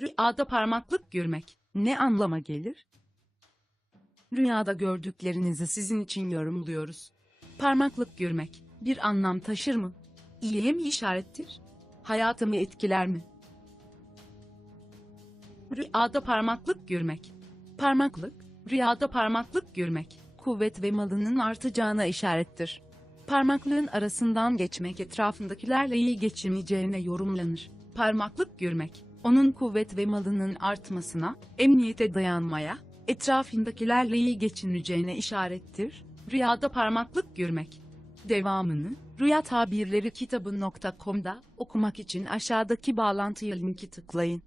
Rüyada parmaklık görmek ne anlama gelir? Rüyada gördüklerinizi sizin için yorumluyoruz. Parmaklık görmek bir anlam taşır mı? İyiye mi işarettir? Hayatımı etkiler mi? Rüyada parmaklık görmek. Parmaklık, rüyada parmaklık görmek, kuvvet ve malının artacağına işarettir. Parmaklığın arasından geçmek etrafındakilerle iyi geçirmeyeceğine yorumlanır. Parmaklık görmek, onun kuvvet ve malının artmasına, emniyete dayanmaya, etrafındakilerle iyi geçineceğine işarettir. Rüyada parmaklık görmek. Devamını, Rüya Tabirleri kitabı.com'da okumak için aşağıdaki bağlantıya linki tıklayın.